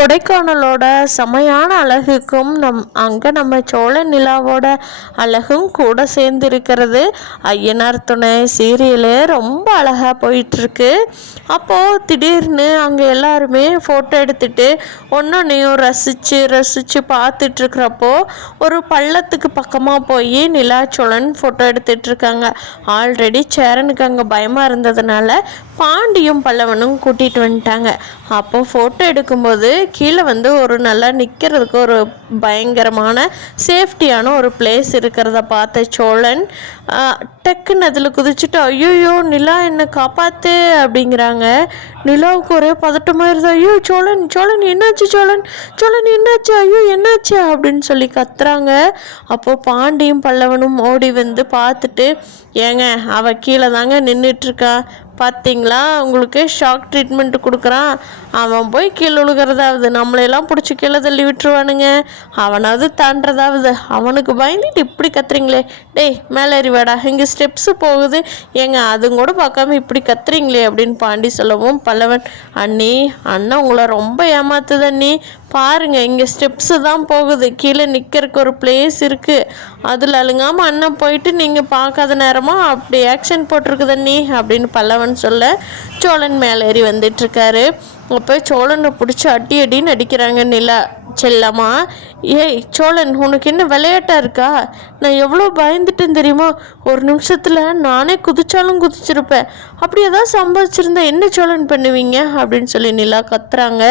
கொடைக்கானலோட செமையான அழகுக்கும் நம்ம சோழ நிலாவோட அழகும் கூட சேர்ந்து இருக்கிறது. ஐயனார் துணை சீரியலு ரொம்ப அழகாக போயிட்டுருக்கு. அப்போது திடீர்னு அங்கே எல்லாருமே ஃபோட்டோ எடுத்துகிட்டு ஒன்றொன்னையும் ரசித்து பார்த்துட்ருக்கிறப்போ ஒரு பள்ளத்துக்கு பக்கமாக போய் நிலாச்சோழன் ஃபோட்டோ எடுத்துகிட்ருக்காங்க. ஆல்ரெடி சேரனுக்கு அங்கே பயமாக இருந்ததுனால பாண்டியும் பல்லவனும் கூட்டிகிட்டு வந்துட்டாங்க. அப்போது ஃபோட்டோ எடுக்கும்போது கீழே ஒரு நல்லா நிற்கிறதுக்கு ஒரு பயங்கரமான சேஃப்டியான ஒரு பிளேஸ் இருக்கிறத பார்த்த சோழன் டக்குன்னு அதில் குதிச்சுட்டு ஐயோ நிலா என்னை காப்பாற்று அப்படிங்கிறாங்க. நிலாவுக்கு ஒரே பதட்டமாக இருந்தது. ஐயோ சோழன் சோழன் என்னாச்சு சோழன் சோழன் என்னாச்சு ஐயோ என்னாச்சு அப்படின்னு சொல்லி கத்துறாங்க. அப்போது பாண்டியும் பல்லவனும் ஓடி வந்து பார்த்துட்டு ஏங்க அவள் கீழே தாங்க நின்றுட்டுருக்கா பார்த்தீங்களா, உங்களுக்கு ஷாக் ட்ரீட்மெண்ட் கொடுக்குறான், அவன் போய் கீழே விழுகிறதாவது நம்மளையெல்லாம் பிடிச்சி கீழே தள்ளி விட்டுருவானுங்க, அவனாவது தாண்டதாவது, அவனுக்கு பயந்துட்டு இப்படி கத்துறீங்களே, டேய் மேலே அறிவாடா இங்கே ஸ்டெப்ஸு போகுது ஏங்க அதுவும் கூட பார்க்காம இப்படி கத்துறீங்களே அப்படின்னு பாண்டி சொல்லவும் பல்லவன் அண்ணி அண்ணன் உங்களை ரொம்ப ஏமாத்துது அண்ணி, பாருங்க இங்கே ஸ்டெப்ஸு தான் போகுது, கீழே நிற்கிறதுக்கு ஒரு பிளேஸ் இருக்குது, அதில் அழுங்காமல் அண்ணன் போயிட்டு நீங்கள் பார்க்காத நேரமாக அப்படி ஆக்ஷன் போட்டிருக்குது அண்ணி அப்படின்னு பல்லவன் சொல்ல சோழன் மேலேறி வந்துட்டுருக்காரு. அப்போ சோழனை பிடிச்சி அடின்னு அடிக்கிறாங்க நிலா. செல்லம்மா ஏய் சோழன் உனக்கு என்ன விளையாட்டாக இருக்கா, நான் எவ்வளோ பயந்துட்டேன் தெரியுமா, ஒரு நிமிஷத்தில் நானே குதிச்சாலும் குதிச்சிருப்பேன், அப்படி ஏதாவது சம்பாதிச்சிருந்தா என்ன சோழன் பண்ணுவீங்க அப்படின்னு சொல்லி நிலா கத்துறாங்க.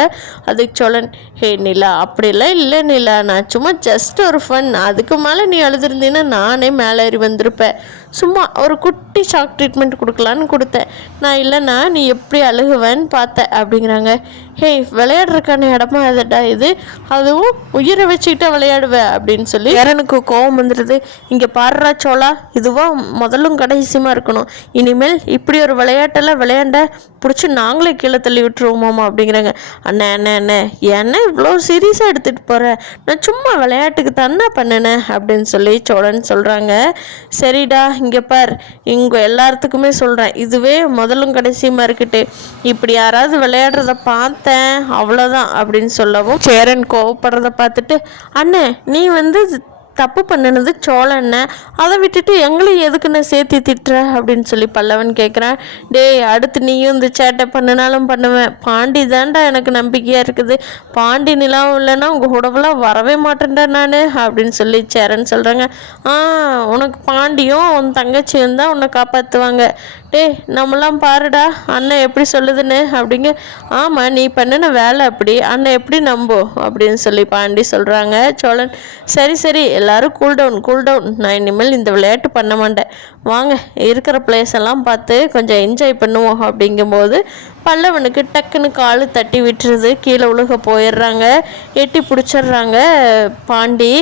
அதுக்கு சோழன் ஹே நிலா அப்படிலாம் இல்லை நிலா, நான் சும்மா ஜஸ்ட் ஒரு ஃபன், அதுக்கு மேலே நீ அழுதுருந்தீங்கன்னா நானே மேலே ஏறி வந்திருப்பேன், சும்மா ஒரு குட்டி ஷாக் ட்ரீட்மெண்ட் கொடுக்கலான்னு கொடுத்தேன், நான் இல்லைன்னா நீ எப்படி அழுகுவேன்னு பார்த்தேன் அப்படிங்கிறாங்க. ஹே விளையாடுறக்கான இடமா எதட்டா இது, அதுவும் உயிரை வச்சுக்கிட்டா விளையாடுவேன் அப்படின்னு சொல்லி எனக்கு கோவம் வந்துடுது. இங்கே பாடுறா சோழா இதுவா முதலும் கடைசியமாக இருக்கணும், இனிமேல் இப்படி ஒரு விளையாட்டெல்லாம் விளையாண்ட பிடிச்சி நாங்களே கீழே தள்ளி விட்டுருவோமாமா அப்படிங்கிறாங்க. அண்ணே அண்ணே அண்ணே என்ன இவ்வளோ சீரியஸாக எடுத்துகிட்டு போகிறேன், நான் சும்மா விளையாட்டுக்கு தானே பண்ணினேன் அப்படின்னு சொல்லி சோழன் சொல்கிறாங்க. சரிடா இங்கே பார் இங்கே எல்லாத்துக்குமே சொல்கிறேன், இதுவே முதலும் கடைசியமாக இருக்கட்டு, இப்படி யாராவது விளையாடுறத பார்த்தேன் அவ்வளோதான் அப்படின்னு சொல்லவும் சேரன் கோவப்படுறத பார்த்துட்டு அண்ணே நீ தப்பு பண்ணினது சோழன்னு, அதை விட்டுட்டு எங்களையும் எதுக்குன்னு சேர்த்து திட்டுற அப்படின்னு சொல்லி பல்லவன் கேட்குறான். டேய் அடுத்து நீயும் இந்த சேட்டை பண்ணினாலும் பண்ணுவேன், பாண்டி தான்டா எனக்கு நம்பிக்கையாக இருக்குது, பாண்டி நிலாவும் இல்லைன்னா உங்கள் உடம்புலாம் வரவே மாட்டேன்டா நான் அப்படின்னு சொல்லி சேரன் சொல்கிறாங்க. உனக்கு பாண்டியும் உன் தங்கச்சியும் தான் உன்னை காப்பாற்றுவாங்க, டேய் நம்மளாம் பாருடா அண்ணன் எப்படி சொல்லுதுன்னு அப்படிங்க. ஆமாம் நீ பண்ணின வேலை அப்படி, அண்ணன் எப்படி நம்பும் அப்படின்னு சொல்லி பாண்டி சொல்கிறாங்க. சோழன் சரி சரி எல்லாரும் கூல் டவுன், நான் இனிமேல் இந்த விளையாட்டு பண்ண மாட்டேன், வாங்க இருக்கிற பிளேஸ் எல்லாம் பார்த்து கொஞ்சம் என்ஜாய் பண்ணுவோம் அப்படிங்கும்போது பல்லவனுக்கு டக்குன்னு காலு தட்டி விட்டுருது, கீழே உழுக போயிடுறாங்க, எட்டி பிடிச்சிடுறாங்க பாண்டி.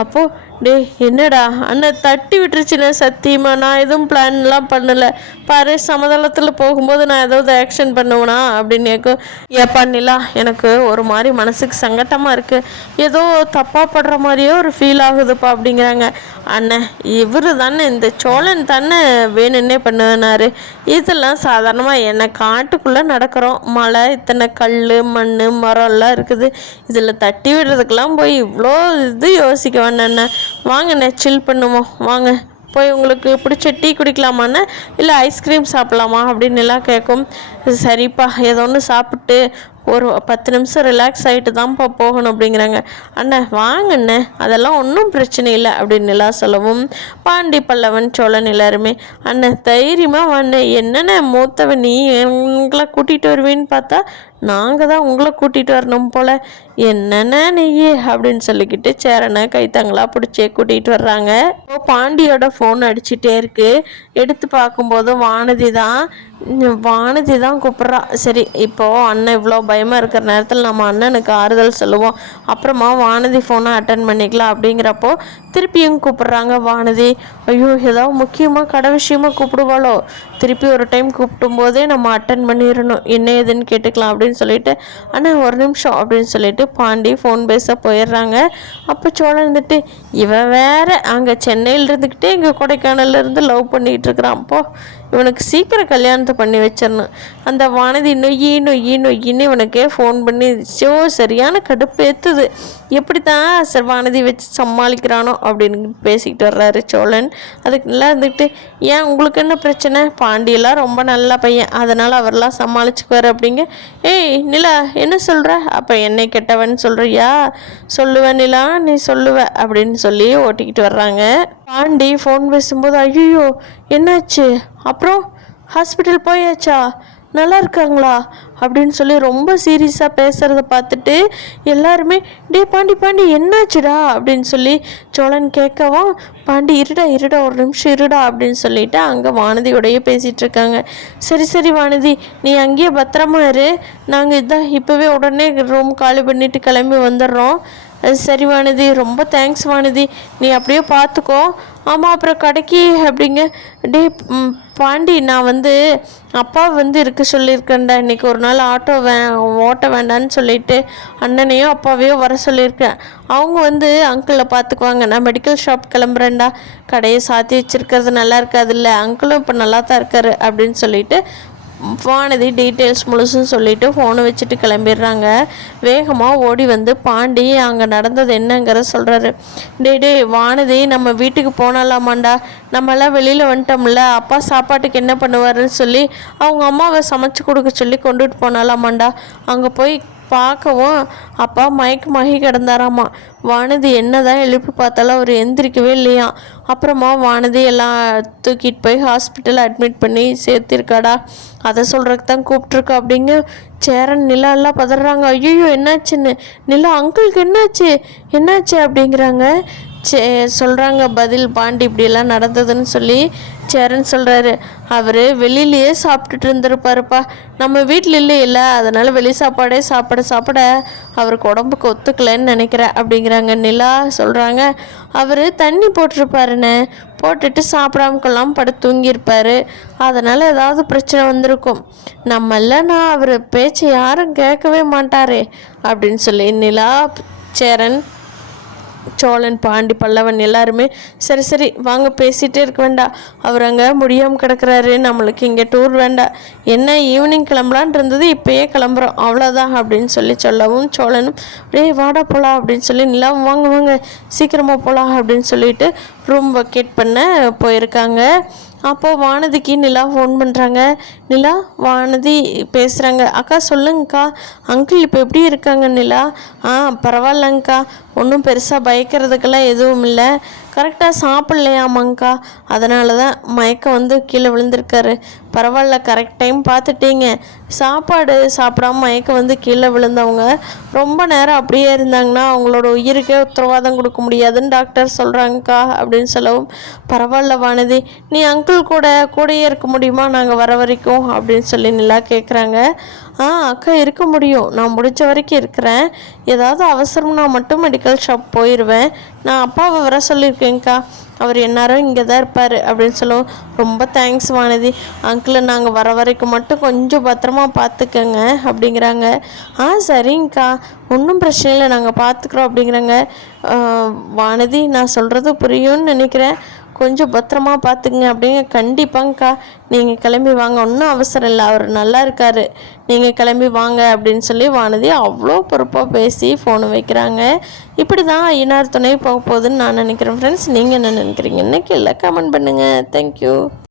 அப்போது டே என்னடா அண்ணன் தட்டி விட்டுருச்சுண்ணே, சத்தியமா நான் எதுவும் பிளான்லாம் பண்ணலை, பாரு சமதளத்தில் போகும்போது நான் ஏதாவது ஆக்ஷன் பண்ணுவேனா அப்படின்னு கேட்கும். ஏப்பா நிலா எனக்கு ஒரு மாதிரி மனசுக்கு சங்கட்டமாக இருக்குது, ஏதோ தப்பாக படுற மாதிரியே ஒரு ஃபீல் ஆகுதுப்பா அப்படிங்கிறாங்க. அண்ணன் இவர் தானே இந்த சோழன் தானே வேணுன்னே பண்ணுவேனாரு, இதெல்லாம் சாதாரணமாக என்ன காட்டுக்குள்ளே நடக்கிறோம், மழை இத்தனை கல் மண் மரம்லாம் இருக்குது, இதில் தட்டி விடுறதுக்கெல்லாம் போய் இவ்வளோ இது யோசிக்க வேண்டாண்ணே, வாங்கண்ணே சில் பண்ணுவோம், வாங்க போய் உங்களுக்கு பிடிச்ச டீ குடிக்கலாமாண்ணே இல்லை ஐஸ்கிரீம் சாப்பிட்லாமா அப்படின்னு எல்லாம் கேட்கும். சரிப்பா ஏதோ ஒன்று சாப்பிட்டு ஒரு 10 நிமிஷம் ரிலாக்ஸ் ஆகிட்டு தான்ப்பா போகணும் அப்படிங்கிறாங்க. அண்ணே வாங்கண்ணே அதெல்லாம் ஒன்றும் பிரச்சனை இல்லை அப்படின்னு எல்லாம் சொல்லவும் பாண்டி பல்லவன் சோழன் எல்லாருமே அண்ணன் தைரியமாக வாண்ணே, என்னென்ன மூத்தவன் நீ எங்களை கூட்டிகிட்டு வருவேன்னு பார்த்தா நாங்கள் தான் உங்களை கூட்டிகிட்டு வரணும் போல், என்னென்ன நெய்யே அப்படின்னு சொல்லிக்கிட்டு சேரனை கைத்தாங்களா பிடிச்சே கூட்டிகிட்டு வர்றாங்க. இப்போ பாண்டியோட ஃபோன் அடிச்சுட்டே இருக்கு, எடுத்து பார்க்கும்போது வானதி தான் கூப்பிட்றா. சரி இப்போது அண்ணன் இவ்வளோ பயமாக இருக்கிற நேரத்தில் நம்ம அண்ணனுக்கு ஆறுதல் சொல்லுவோம், அப்புறமா வானதி ஃபோனை அட்டன் பண்ணிக்கலாம் அப்படிங்கிறப்போ திருப்பியும் கூப்பிட்றாங்க வானதி. ஐயோ ஏதாவது முக்கியமாக கடை விஷயமாக கூப்பிடுவாளோ, திருப்பி ஒரு டைம் கூப்பிடும் போதே நம்ம அட்டன் பண்ணிடணும், என்ன ஏதுன்னு கேட்டுக்கலாம் அப்படின்னு சொல்லிட்டு அண்ணா ஒரு நிமிஷம் அப்படின்னு சொல்லிட்டு பாண்டி ஃபோன் பேச போயிடுறாங்க. அப்போ சோழன் இவன் வேற அங்கே சென்னையில் இருந்துக்கிட்டே இங்கே கொடைக்கானல்ல இருந்து லவ் பண்ணிகிட்டு இருக்கிறான், அப்போ இவனுக்கு சீக்கிரம் கல்யாணத்தை பண்ணி வச்சிடணும். அந்த வானதி நொய்யின்னு இவனுக்கே ஃபோன் பண்ணி சரியான கடுப்பு ஏற்றுது. எப்படி தான் சார் வானதி வச்சு சமாளிக்கிறானோ அப்படின்னு பேசிக்கிட்டு வர்றாரு சோழன். அதுக்கு நல்லா இருந்துக்கிட்டு, ஏன் உங்களுக்கு என்ன பிரச்சனை? பாண்டியெல்லாம் ரொம்ப நல்ல பையன், அதனால் அவரெல்லாம் சமாளிச்சுக்குவார் அப்படிங்க. ஏய் நிலா, என்ன சொல்கிற? அப்போ என்னை கெட்டவன் சொல்கிறியா? சொல்லுவேன் நிலா, நீ சொல்லுவ அப்படின்னு சொல்லி ஓட்டிக்கிட்டு வர்றாங்க. பாண்டி ஃபோன் பேசும்போது, ஐயோ என்னாச்சு? அப்புறம் ஹாஸ்பிட்டல் போயாச்சா? நல்லா இருக்காங்களா அப்படின்னு சொல்லி ரொம்ப சீரியஸாக பேசுகிறத பார்த்துட்டு எல்லாருமே, டே பாண்டி என்னாச்சுடா அப்படின்னு சொல்லி சோழன் கேட்கவும், பாண்டி இருடா ஒரு நிமிஷம் இருடா அப்படின்னு சொல்லிட்டு அங்கே வானதியோடையே பேசிகிட்டு இருக்காங்க. சரி வானதி, நீ அங்கேயே பத்திரமா இரு, நாங்கள் இதான் இப்போவே உடனே ரூம் காலி பண்ணிவிட்டு கிளம்பி வந்துடுறோம். சரி வானதி, ரொம்ப தேங்க்ஸ் வானதி, நீ அப்படியே பார்த்துக்கோ. ஆமாம், அப்புறம் கடைக்கு அப்படிங்க. டே பாண்டி, நான் அப்பா இருக்க சொல்லியிருக்கேன்டா. இன்றைக்கி ஒரு நாள் ஆட்டோ ஓட்ட வேண்டான்னு சொல்லிட்டு அண்ணனையும் அப்பாவையும் வர சொல்லியிருக்கேன். அவங்க அங்கிளை பார்த்துக்குவாங்க. நான் மெடிக்கல் ஷாப் கிளம்புறேன்டா, கடையை சாத்தி வச்சுருக்கிறது நல்லா இருக்காதுல்ல, அங்கிளும் இப்போ நல்லா தான் இருக்காரு அப்படின்னு சொல்லிட்டு வானதி டீட்டெயில்ஸ் முழுசும் சொல்லிவிட்டு ஃபோனை வச்சுட்டு கிளம்பிடுறாங்க. வேகமாக ஓடி பாண்டி அங்கே நடந்தது என்னங்கிறத சொல்கிறாரு. டே வானதி, நம்ம வீட்டுக்கு போனாலாமாண்டா, நம்மளாம் வெளியில் வந்துட்டோம்ல, அப்பா சாப்பாட்டுக்கு என்ன பண்ணுவாருன்னு சொல்லி அவங்க அம்மாவை சமைச்சு கொடுக்க சொல்லி கொண்டுட்டு போனாலாமாண்டா. அங்கே போய் பார்க்கவும் அப்பா மயக்கமாகி கிடந்தாராம்மா. வானதி என்னதான் எழுப்பி பார்த்தாலும் அவர் எந்திரிக்கவே இல்லையா. அப்புறமா வானதி எல்லாம் தூக்கிட்டு போய் ஹாஸ்பிட்டலில் அட்மிட் பண்ணி சேர்த்திருக்காடா, அதை சொல்கிறதுக்கு தான் கூப்பிட்ருக்கா அப்படிங்க. சேரன் நிலா எல்லாம் பதறாங்க. ஐயோ என்னாச்சுன்னு. நிலா, அங்கிளுக்கு என்னாச்சு அப்படிங்கிறாங்க. சொல்கிறாங்க பதில், பாண்டி இப்படியெல்லாம் நடந்ததுன்னு சொல்லி. சேரன் சொல்கிறாரு, அவர் வெளியிலேயே சாப்பிட்டுட்டு இருந்திருப்பாருப்பா, நம்ம வீட்டில் இல்லையில்ல, அதனால் வெளி சாப்பாடே சாப்பிட அவருக்கு உடம்புக்கு ஒத்துக்கலைன்னு நினைக்கிறேன் அப்படிங்கிறாங்க. நிலா சொல்கிறாங்க, அவர் தண்ணி போட்டிருப்பாருன்னு, போட்டுட்டு சாப்பிடாம கொள்ளாமல் படுத்து தூங்கியிருப்பார், அதனால் ஏதாவது பிரச்சனை வந்திருக்கும். நம்மளன்னா அவர் பேச்சை யாரும் கேட்கவே மாட்டாரே அப்படின்னு சொல்லி நிலா, சேரன், சோழன், பாண்டி, பல்லவன் எல்லாருமே சரி வாங்க, பேசிகிட்டே இருக்க வேண்டாம், அவர் அங்கே முடியாமல் கிடக்கிறாரு, நம்மளுக்கு இங்கே டூர் வேண்டாம், என்ன ஈவினிங் கிளம்பலான் இருந்தது, இப்போயே கிளம்புறோம் அவ்வளோதான் அப்படின்னு சொல்லவும் சோழனும் வாடா போகலாம் அப்படின்னு சொல்லி நிலாவும் வாங்க சீக்கிரமாக போகலாம் அப்படின்னு சொல்லிட்டு ரூம் வக்கேட் பண்ண போயிருக்காங்க. அப்போது வானதிக்கு நிலா ஃபோன் பண்ணுறாங்க. நிலா, வானதி பேசுகிறாங்க. அக்கா சொல்லுங்கக்கா, அங்கிள் இப்போ எப்படி இருக்காங்க நிலா? பரவாயில்லங்கக்கா, ஒன்றும் பெருசாக பயக்கிறதுக்கெல்லாம் எதுவும் இல்லை, கரெக்டாக சாப்பிட்லையாமாங்க்கா, அதனால தான் மயக்கம் கீழே விழுந்திருக்காரு. பரவாயில்ல, கரெக்ட் டைம் பார்த்துட்டீங்க. சாப்பாடு சாப்பிடாம மயக்கம் கீழே விழுந்தவங்க ரொம்ப நேரம் அப்படியே இருந்தாங்கன்னா அவங்களோட உயிருக்கே உத்தரவாதம் கொடுக்க முடியாதுன்னு டாக்டர் சொல்கிறாங்கக்கா அப்படின்னு சொல்லவும், பரவாயில்ல வானதி, நீ அங்கிள் கூடயே இருக்க முடியுமா நாங்கள் வர வரைக்கும் அப்படின்னு சொல்லி நிலா கேட்குறாங்க. அக்கா இருக்க முடியும், நான் முடிஞ்ச வரைக்கும் இருக்கிறேன், ஏதாவது அவசரம்னா மட்டும் மெடிக்கல் ஷாப் போயிடுவேன், நான் அப்பாவை வர சொல்லியிருக்கேங்க்கா, அவர் எந்நேரம் இங்கே தான் இருப்பார் அப்படின்னு சொல்லுவோம். ரொம்ப தேங்க்ஸ் வானதி, அங்கிளை நாங்கள் வர வரைக்கும் மட்டும் கொஞ்சம் பத்திரமா பார்த்துக்கங்க அப்படிங்கிறாங்க. சரிங்கக்கா, ஒன்றும் பிரச்சனை இல்லை, நாங்கள் பார்த்துக்குறோம் அப்படிங்கிறாங்க. வானதி, நான் சொல்கிறது புரியும்னு நினைக்கிறேன், கொஞ்சம் பத்திரமா பார்த்துக்குங்க அப்படிங்க. கண்டிப்பாங்கக்கா, நீங்கள் கிளம்பி வாங்க, ஒன்றும் அவசரம் இல்லை, அவர் நல்லா இருக்கார், நீங்கள் கிளம்பி வாங்க அப்படின்னு சொல்லி வானதி அவ்வளோ பொறுப்பாக பேசி ஃபோனை வைக்கிறாங்க. இப்படி தான் ஐயனார் துணை போக போகுதுன்னு நான் நினைக்கிறேன். ஃப்ரெண்ட்ஸ், நீங்கள் என்ன நினைக்கிறீங்க? இன்னைக்கு இல்லை கமெண்ட் பண்ணுங்கள். தேங்க்யூ.